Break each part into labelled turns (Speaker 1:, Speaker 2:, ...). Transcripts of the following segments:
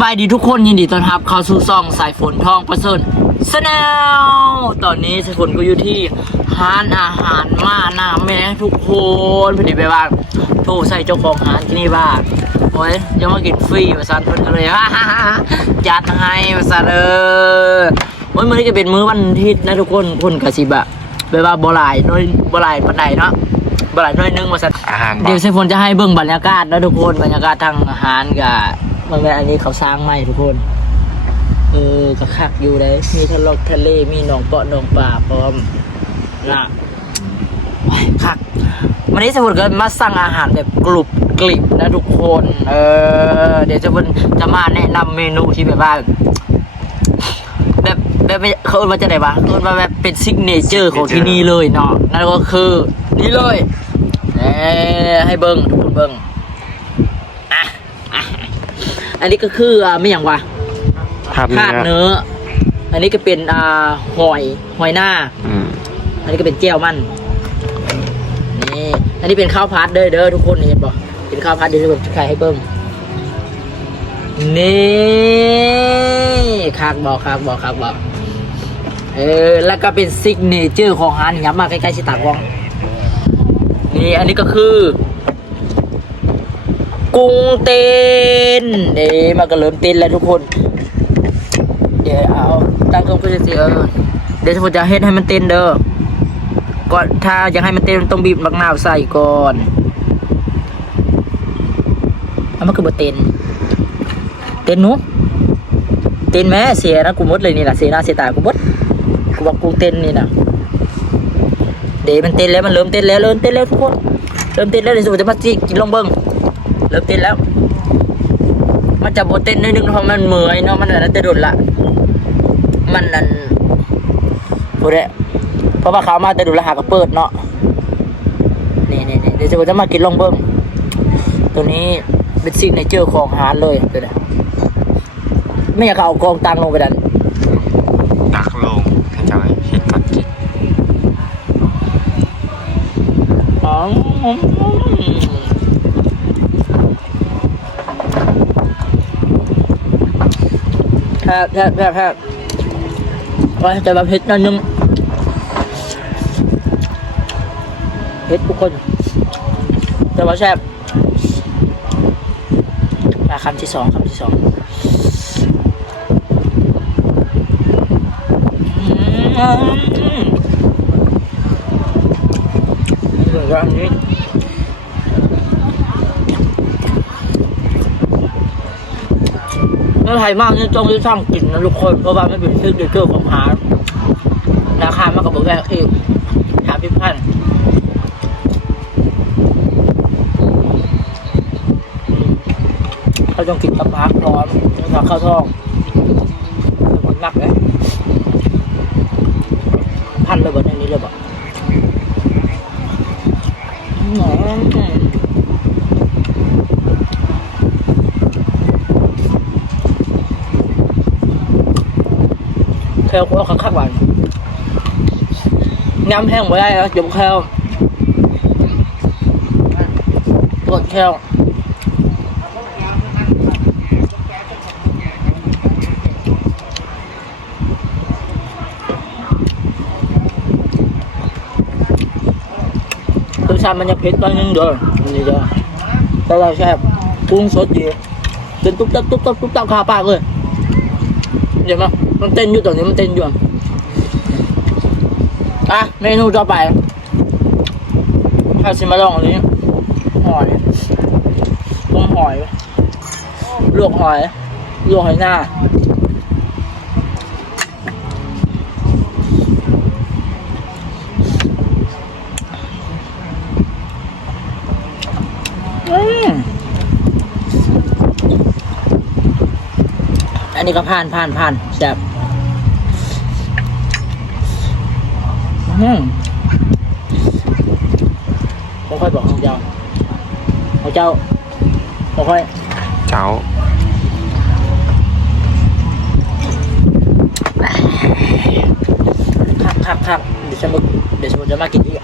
Speaker 1: บายดีทุกคนยินดีต้อนรับเข้าสู่ซองสายฝนทองประเสริฐสแนลตอนนี้สายฝนก็อยู่ที่ร้านอาหารมาหน้าแม่ทุกคนพอดีไปบ้านโทรใส่เจ้าของร้านที่นี่บ้านโอ้ยยังมากินฟรีมาซันเพิ่นก็เลยจัดให้มาซันเออโอ้ยมื้อนี้ก็เป็นมื้อวันอาทิตย์นะทุกคนคนกะสิบะไปว่าบ่หลายน้อยบ่หลายปานใดเนาะบ่หลายน้อยนึงมาซัน
Speaker 2: อาหาร
Speaker 1: เดี๋ยวเซฟนจะให้เบิ่งบรรยากาศนะทุกคนบรรยากาศทางอาหารกับ มันเป็นอันนี้เขาสร้างใหม่ทุกคน เออก็คักอยู่เลยมีทะเลทะเลมีหนองเปาะหนองป่าพร้อมนะว้ายคักวันนี้เซฟนก็มาสั่งอาหารแบบกรุบกริบนะทุกคน เออ เดี๋ยวเซฟนจะมาแนะนำเมนูที่แบบว่าแบบแบบเขาเอิ้นว่าจะไหนวะเขาเอิ้นว่าแบบเป็นซิกเนเจอร์ของที่นี่เลยเนาะนั่นก็คือ นี่เลยเอ้ให้เบิ้งทุกคนเบิ้ง อันนี้ก็คืออ่าไม่อย่างวะ
Speaker 2: ภาพ
Speaker 1: คาด
Speaker 2: เนื้อ
Speaker 1: เนื้อ อันนี้ก็เป็นอ่าหอยหอยหน้า
Speaker 2: อืม
Speaker 1: อันนี้ก็เป็นเจียวมันนี่ อันนี้เป็นข้าวพัดเด้อเด้อทุกคนเห็นบ่เป็นข้าวพัดเดี๋ยวผมจะใครให้เบิ้งนี่คากบอกคากบอกคากบอกเออ แล้วก็เป็นซิกเนเจอร์ของร้านย้ำมาใกล้ๆชิตากล้อง นี่ อันนี้ก็คือ กุ้งเต้นเดี๋ยวมันก็เริ่มเต้นแล้วทุกคน เดี๋ยวเอาตั้งเครื่องเพื่อเสียเดี๋ยวผมจะเฮ็ดให้มันเต้นเด้อก่อนถ้าอยากให้มันเต้นต้องบีบมะนาวใส่ก่อนแล้วมันก็บ่เต้นเต้นหนูเต้นแม่เสียนะกูมดเลยนี่นะเสียหน้าเสียตากูมดกูบอกกูเต้นนี่นะเดี๋ยวมันเต้นแล้วมันเริ่มเต้นแล้วเริ่มเต้นแล้วทุกคนเริ่มเต้นแล้วเดี๋ยวผมจะมาจิกินลองเบิ้ง เริ่มเต้นแล้ว มันจะโบเต้นนิดนึงเพราะมันเมื่อยเนาะมันนั่นจะโดดละ มันนั่นพูดได้เพราะว่าเขามาแต่ดูแลหากระเปิดเนาะนี่นี่นี่เดี๋ยวจะจะมากินลองเบิ้งตัวนี้เป็นซิกเนเจอร์ของฮาร์ดเลยตัวนี้ไม่อยากเอากองตังลงไปดัน
Speaker 2: ตักลงให้เจ้าให้เห็นก่อนกิน
Speaker 1: อ๋อแท บแทบแทบแทบว่าจะแบบเผ็ดนิดนึงเผ็ดทุกคนแต่ว่าแซ่บมาคำที่สองคำที่สองอืมเหมือนกับอัน นี้เมื่อไทยมากนี่ต้องที่ช่างกินนะทุกคนเพราะว่าไม่เป็นชื่อเดเกอร์ของหาราคามากกว่าบอกแรกเองหาพิพันเขาต้องกินกับพักพร้อมต้องทานข้าวท้องมันนักเลยพันเลยแบบนี้เลยแบ แคลก็คักคักๆหวานน้ำแห้งไม่ได้แล้วจุ่มแคลปวดแคลรสชาติมันจะเผ็ดหน่อยนึงเด้ออันนี้เด้อแต่ว่าแซ่บปรุงสดดีจนตุ๊บตับตุ๊บตับตุ๊บตับคาปากเลยเห็นไหม มันเต้นอยู่ตรงนี้มันเต้นอยู่อะเมนูต่อไปข้าวซิมาลองอันนี้หอยต้มหอยลวกหอยลวกหอยหน้าอันนี้ก็ผ่านผ่านผ่านแซ่บ อืมผมค่อยบอกของเจ้าของเจ้าผมค่อย
Speaker 2: เจ้า
Speaker 1: คักคักคักเดี๋ยวฉันมาเดี๋ยวฉันจะมากินอีก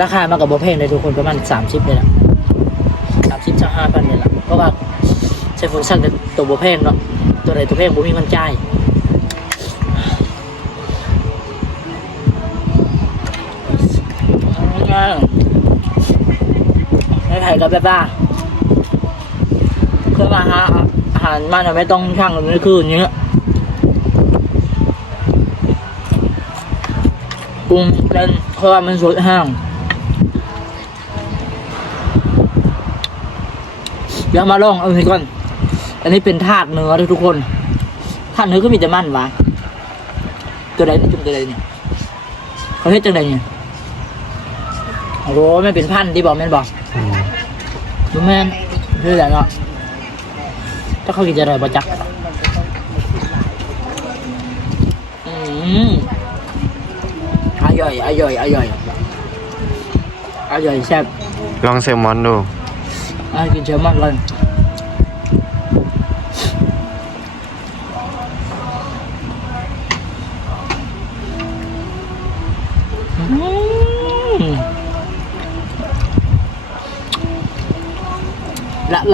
Speaker 1: ราคามันกับโบแพงเลยทุกคนประมาณสามสิบเลยล่ะสามสิบจะห้าพันเลยล่ะเพราะว่าใช้โฟนสั่งแต่ตัวบ่แพงเนาะตัวไหนตัวแพงบ่มีเงินจ่ายอืม ไม่ไผ่กับแบบว่าเพื่อมาหาอาหารมันอะไม่ต้องช่างมันคืออย่างเงี้ยปรุงเป็นเพราะว่ามันสดห้างเดี๋ยวมาลองเอานี้ก่อน อันนี้เป็นธาตุเนื้อด้วยทุกคนธาตุเนื้อก็มีแต่มันวะตัวใดนี่จุ่มตัวใดเนี่ยเขาเฮ็ดจังใดเนี่ยโอ้โหไม่เป็นพันที่บอกแม่นบอก ดูแม่นคืออะไรเนาะถ้าเขากินจะอร่อยประจักอืมอร่อยอร่อยอร่อยอร่อยแซ่บ
Speaker 2: ลองแซลมอนดู
Speaker 1: อะกินเ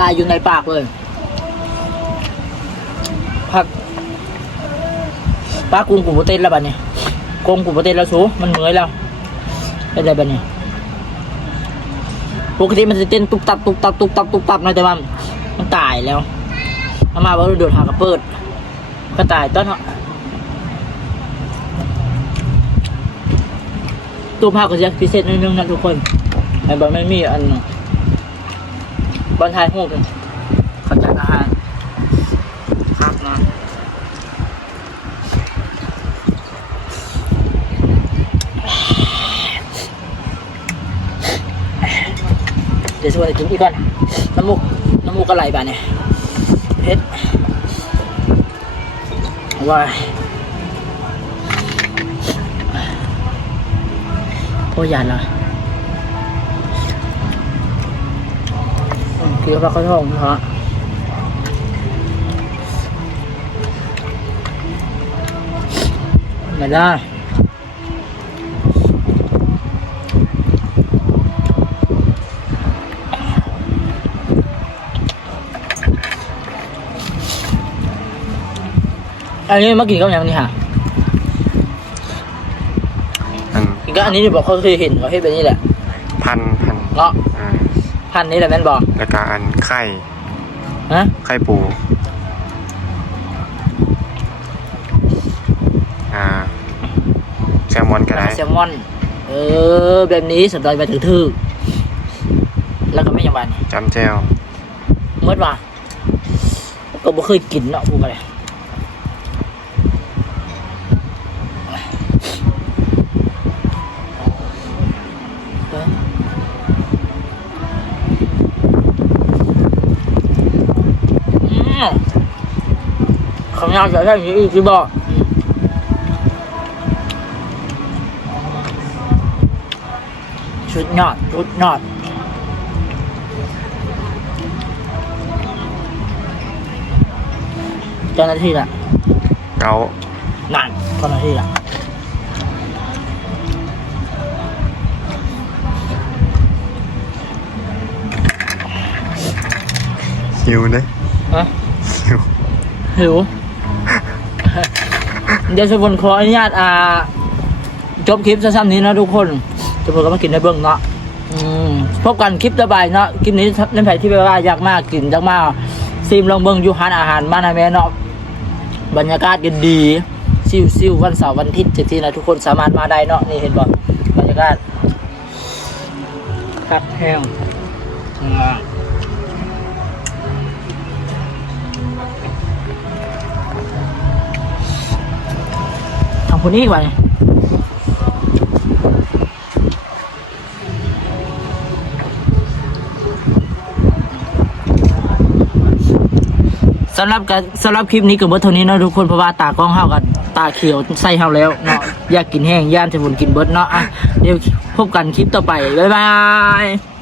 Speaker 1: ลายอยู่ในปากเลย ผักปลากุ้งกูโปเต้นแล้วบัดเนี่ยกุ้งกูโปเต้นแล้วสูมันเหนื่อยแล้วเป็นไรบัดเนี่ยปกติมันจะเต้นตุบตับตุบตับตุบตับตุบตับนะแต่ว่ามันตายแล้วเอามาว่าโดดหากระเปิด ก็ตายต้นเหรอตัวภาก็จะพิเศษนิดนึงนะทุกคนแต่บอไม่มีอัน บอลไทยหูกันขอจัดอาหารครับนะเดี๋ยวชวนไปกินอีกก่อน น้ำมูก น้ำมูกก็ไหลไปเนี่ยเพชรว้ายโอ้ยานละ อืมคือพระเขาทองเหรอไม่ได้อันนี้เมื่อกี้ก็ยังนี่ค่ะ
Speaker 2: อัน
Speaker 1: อีกก็อันนี้ที่บอกเขาเคยเห็นเขาเห็นแบบนี้แหละ
Speaker 2: พันพัน
Speaker 1: เนาะ
Speaker 2: อ่า
Speaker 1: พันนี้แหละแม่นบอก
Speaker 2: แล้วก็อันไข่
Speaker 1: ฮะ
Speaker 2: ไข่ปู อ่าแซลมอนก็ได้
Speaker 1: แซลมอน เออ แบบนี้สนใจไปถึงทึกๆแล้วก็ไม่ยังวัน
Speaker 2: จำแจว
Speaker 1: เมื่อว่าก็บ่เคยกินเนาะพูดไปเลยเอออืม คำยาวจะได้อย่างนี้อีกที่บอกชุดยอดชุดยอดเจ้าหน้าที่ละ
Speaker 2: เกา
Speaker 1: นั่นเจ้าหน้าที่ละ
Speaker 2: หิวเลย
Speaker 1: ฮะ
Speaker 2: หิว
Speaker 1: หิว เดี๋ยวสมนขออนุญาตอ่า จบคลิปสั้นๆนี้นะทุกคนจะพวกก็มากินในเบื้องเนาะพบกันคลิประบายเนาะคลิปนี้เล่นไผ่ที่แบบว่ายากมากกินยากมากซีมลองเบิ้งอยู่หานอาหารมานะแม่เนาะบรรยากาศก็ดีซิวซิววันเสาร์วันอาทิตย์จากที่นะทุกคนสามารถมาได้เนาะนี่เห็นบ่บรรยากาศคักแห้ง คนนี้กว่าเนี่ยสำหรับการสำหรับคลิปนี้ก็เบิดเท่านี้เนาะทุกคนเพราะว่าตากล้องเฮากันตาเขียวใส่เฮาแล้วเนาะอยากกินแห้งย่านจะบุญกินเบิร์ดเนาะอะเดี๋ยวพบกันคลิปต่อไป บ๊ายบาย